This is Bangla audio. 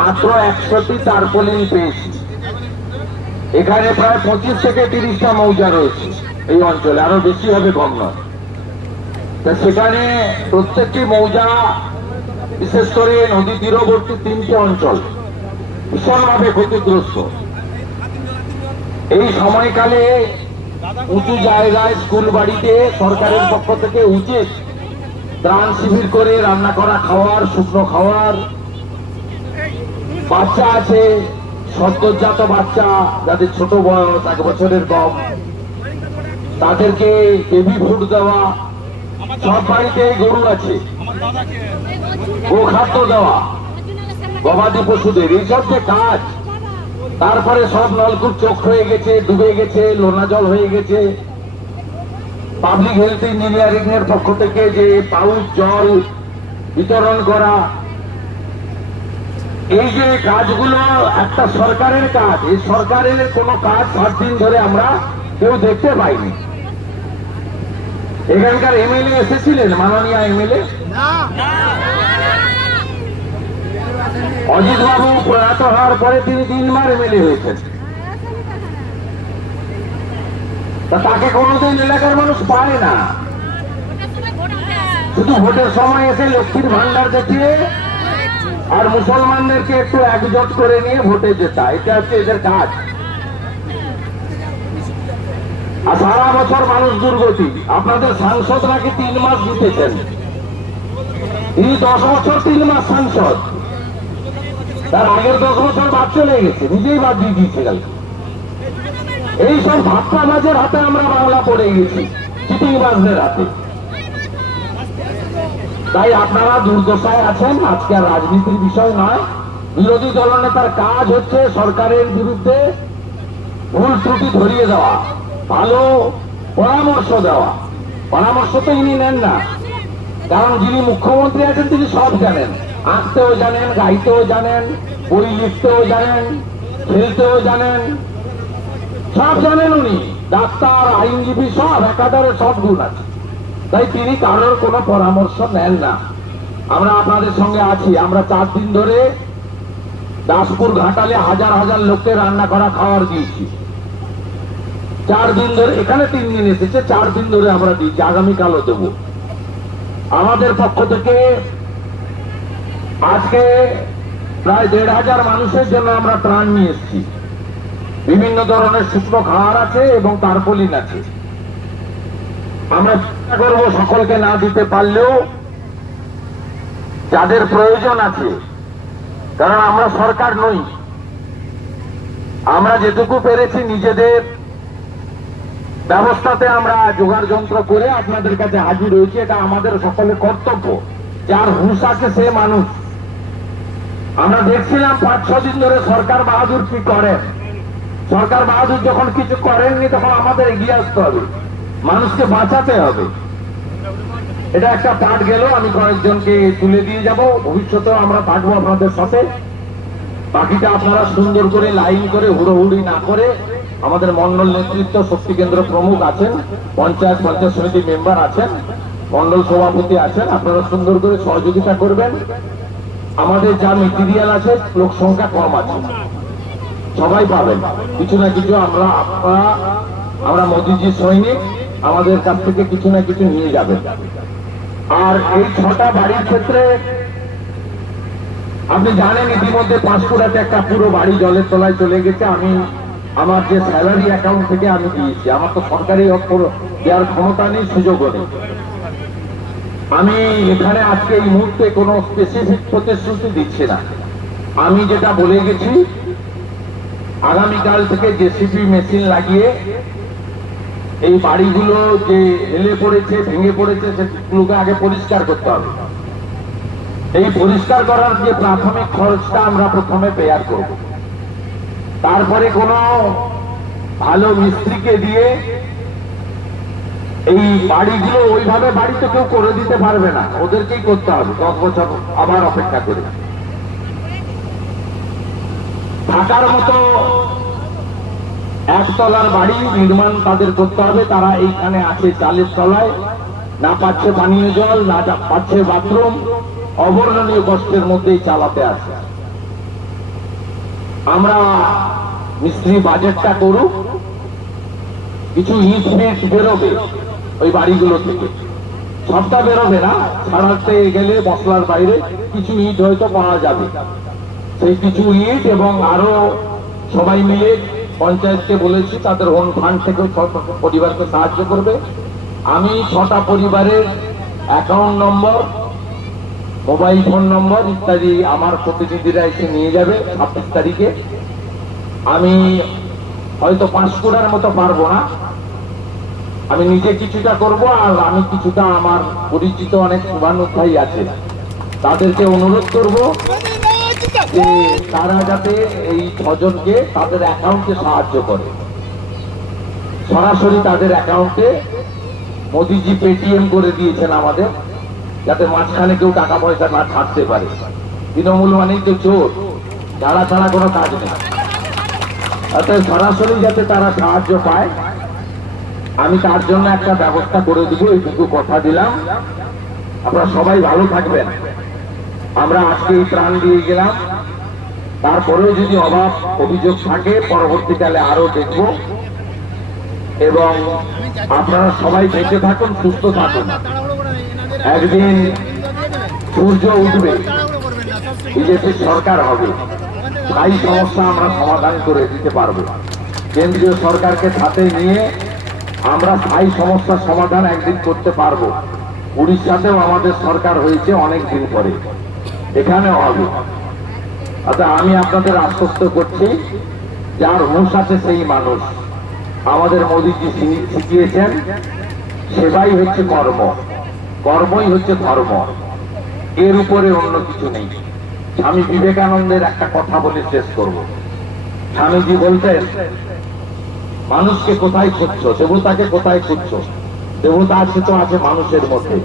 মাত্র একশোটি তারপলিন পেয়েছি এখানে প্রায় পঁচিশ থেকে তিরিশটা মৌজা রয়েছে এই অঞ্চলে, আরও বেশি হবে কম নয়। তা সেখানে প্রত্যেকটি মৌজা, বিশেষ করে নদী তীরবর্তী তিনটি অঞ্চল, ভীষণভাবে ক্ষতিগ্রস্ত। এই সময়কালে উঁচু জায়গায় স্কুল বাড়িতে সরকারের পক্ষ থেকে উচিত ত্রাণ শিবির করে রান্না করা খাওয়ার, শুকনো খাওয়ার বাচ্চা আছে সদ্যজাত বাচ্চা, যাদের ছোট বয়স, এক বছরের কম। তাদেরকে বেবি ফুড দেওয়া, সব বাড়িতে গরু আছে। গোখাদ্য দেওয়া, গবাদি পশুদের, এইসব যে কাজ। তারপরে সব নলকূপ চোখ হয়ে গেছে, ডুবে গেছে, লোনা জল হয়ে গেছে। পাবলিক হেলথ ইঞ্জিনিয়ারিং এর পক্ষ থেকে যে পাউচ, জল বিতরণ করা এই যে কাজগুলো একটা সরকারের কাজ এই সরকারের কোনো কাজ সাত দিন ধরে আমরা কেউ দেখতে পাইনি। এখানকার এমএলএ এসেছিলেন মাননীয় এমএলএ? অজিত বাবু প্রয়াত হওয়ার পরে তিনি তিনবার এমএলএ হয়েছেন। তা তাকে কোনোদিন এলাকার মানুষ পায় না। শুধু ভোটের সময় এসে লক্ষ্মীর ভান্ডার দেখিয়ে আর মুসলমানদেরকে একটু একজোট করে নিয়ে ভোটে যেতা এটা হচ্ছে এদের কাজ। আর সারা বছর মানুষ দুর্গতি। আপনাদের সাংসদ নাকি তিন মাস জিতেছেন? তিনি দশ বছর তিন মাস সাংসদ। তার আগের দশ বছর বাদ চলে গেছে, নিজেই বাদ দিয়ে দিয়েছে গেল এই সব ভাবটা মাঝের হাতে আমরা বাংলা পড়ে গেছি, চিটিংবাজদের হাতে। তাই আপনারা দুর্দশায় আছেন, আজকে রাজনীতির বিষয় নয়। বিরোধী দলনেতার কাজ হচ্ছে সরকারের বিরুদ্ধে ভুল ত্রুটি ধরিয়ে দেওয়া, ভালো পরামর্শ দেওয়া। পরামর্শ তো ইনি নেন না। কারণ যিনি মুখ্যমন্ত্রী আছেন, তিনি সব জানেন। আঁকতেও জানেন, গাইতেও জানেন, বই লিখতেও জানেন, খেলতেও জানেন। সব জানেন উনি। ডাক্তার, আইনজীবী সব, একাধারে সব গুণ আছে। তাই তিনি কারোর কোনো পরামর্শ নেন না। আমরা আপনাদের সঙ্গে আছি। আমরা চার দিন ধরে দাসপুর ঘাটালে হাজার হাজার লোককে রান্না করা, খাওয়ার দিয়েছি। চার দিন ধরে, এখানে তিন দিন এসেছে, চার দিন ধরে আমরা দিয়েছি। আগামীকালও দেবো। আমাদের পক্ষ থেকে আজকে প্রায় দেড় হাজার মানুষের জন্য আমরা ত্রাণ নিয়ে এসেছি। বিভিন্ন ধরনের শুকনো খাওয়ার আছে এবং তারপলিন আছে। আমরা চেষ্টা করব সকলকে না দিতে পারলেও যাদের প্রয়োজন আছে, কারণ আমরা সরকার নই। আমরা যেটুকু পেরেছি নিজেদের ব্যবস্থাতে আমরা জোগাড় যন্ত্র করে আপনাদের কাছে হাজির হয়েছি, এটা আমাদের সকলের কর্তব্য। যার হুঁশ আছে সে মানুষ। আমরা দেখছিলাম পাঁচ, ছ দিন ধরে সরকার বাহাদুর কি করেন? সরকার বাহাদুর যখন কিছু করেননি, তখন আমাদের এগিয়ে আসতে হবে। মানুষকে বাঁচাতে হবে। এটা একটা পাঠ গেল, আমি কয়েকজনকে তুলে দিয়ে যাব। ভবিষ্যতেও আমরা থাকব আপনাদের সাথে। বাকিটা আপনারা সুন্দর করে লাইন করে হুড়োহুড়ি না করে আমাদের মন্ডল নেতৃত্ব শক্তি কেন্দ্র প্রমুখ আছেন, পঞ্চায়েত পঞ্চায়েত সমিতি মেম্বার আছেন মন্ডল সভাপতি আছেন, আপনারা সুন্দর করে সহযোগিতা করবেন। আমাদের যা মেটেরিয়াল আছে, লোক সংখ্যা কম আছে। সবাই পাবেন। কিছু না কিছু আমরা, আপনারা, আমরা মোদিজি সৈনিক আমাদের কাছ থেকে কিছু না কিছু নিয়ে যাবেন আর এই ছটা বাড়ির ক্ষেত্রে, আপনি জানেন ইতিমধ্যে পাঁশকুড়াতে একটা পুরো বাড়ি জলের তলায় চলে গেছে। আমি আমার যে স্যালারি অ্যাকাউন্ট থেকে আমি দিয়েছি, আমার তো সরকারি দেওয়ার ক্ষমতা নেই, সুযোগও নেই। আমি এখানে আজকে এই মুহূর্তে কোনো স্পেসিফিক প্রতিশ্রুতি দিচ্ছি না। আমি যেটা বলে গেছি, আগামীকাল থেকে জেসিপি মেশিন লাগিয়ে এই বাড়িগুলো যে হেলে পড়েছে, ভেঙে পড়েছে, সেগুলোকে আগে পরিষ্কার করতে হবে। এই পরিষ্কার করার যে প্রাথমিক খরচটা আমরা প্রথমে পেয়ার করব। তারপরে কোনো ভালো মিস্ত্রিকে দিয়ে এই বাড়িগুলো ওইভাবে বাড়ি তো কেউ করে দিতে পারবে না। ওদেরকেই করতে হবে। দশ বছর আবার অপেক্ষা করে। থাকার মতো একতলার বাড়ি নির্মাণ তাদের করতে হবে। তারা এইখানে আছে চালের তলায়। না পাচ্ছে পানীয় জল, না পাচ্ছে বাথরুম। অবর্ণনীয় কষ্টের মধ্যেই চালাতে আছে আমরা মিস্ত্রি বাজেটটা করুক। কিছু ইট বেরোবে ওই বাড়িগুলো থেকে। সবটা বেরোবে না। ছাড়াতে গেলে মশলার বাইরে কিছু ইট হয়তো পাওয়া যাবে। সেই কিছু ইট এবং আরও সবাই মিলে পঞ্চায়েতকে বলেছি, তাদের ওন ফান্ড থেকে পরিবারকে সাহায্য করবে। আমি ছটা পরিবারের account number mobile phone number ইত্যাদি আমার প্রতিনিধিরা এসে নিয়ে যাবে ছাব্বিশ তারিখে। আমি হয়তো পাঁচ কোটার মতো পারব না। আমি নিজে কিছুটা করব আর আমি কিছুটা আমার পরিচিত অনেক শুভানুধ্যায়ী আছে। তাদেরকে অনুরোধ করব যে তারা যাতে এই ছজনকে তাদের অ্যাকাউন্টে সাহায্য করে। সরাসরি তাদের অ্যাকাউন্টে মোদিজি পেটিএম করে দিয়েছেন আমাদের, যাতে মাঝখানে কেউ টাকা পয়সা না ছাড়তে পারে। তৃণমূল মানেই তো চোর ছাড়া ছাড়া কোনো কাজ নেই। অর্থাৎ সরাসরি যাতে তারা সাহায্য পায়, আমি তার জন্য একটা ব্যবস্থা করে দিব, এইটুকু কথা দিলাম। আপনারা সবাই ভালো থাকবেন। আমরা আজকে এই প্রাণ দিয়ে গেলাম। তারপরেও যদি অভাব, অভিযোগ থাকে, পরবর্তীকালে আরও দেখব। এবং আপনারা সবাই বেঁচে থাকুন, সুস্থ থাকুন। একদিন সূর্য উঠবে, বিজেপির সরকার হবে। তাই সমস্যা আমরা সমাধান করে দিতে পারব। কেন্দ্রীয় সরকারকে সাথে নিয়ে আমরা স্থায়ী সমস্যার সমাধান একদিন করতে পারব। উড়িষ্যাতেও আমাদের সরকার হয়েছে অনেক দিন পরে। এখানেও হবে। আচ্ছা আমি আপনাদের আশ্বস্ত করছি, যার হুঁশ আছে সেই মানুষ। আমাদের মোদীজি শিখিয়েছেন সেবাই হচ্ছে কর্ম। কর্মই হচ্ছে ধর্ম। এর উপরে অন্য কিছু নেই। স্বামী বিবেকানন্দের একটা কথা বলে শেষ করব। স্বামীজি বলতেন, মানুষকে কোথায় খুঁজছো? দেবতাকে কোথায় খুঁজছো? দেবতা আছে তো আছে মানুষের মধ্যে।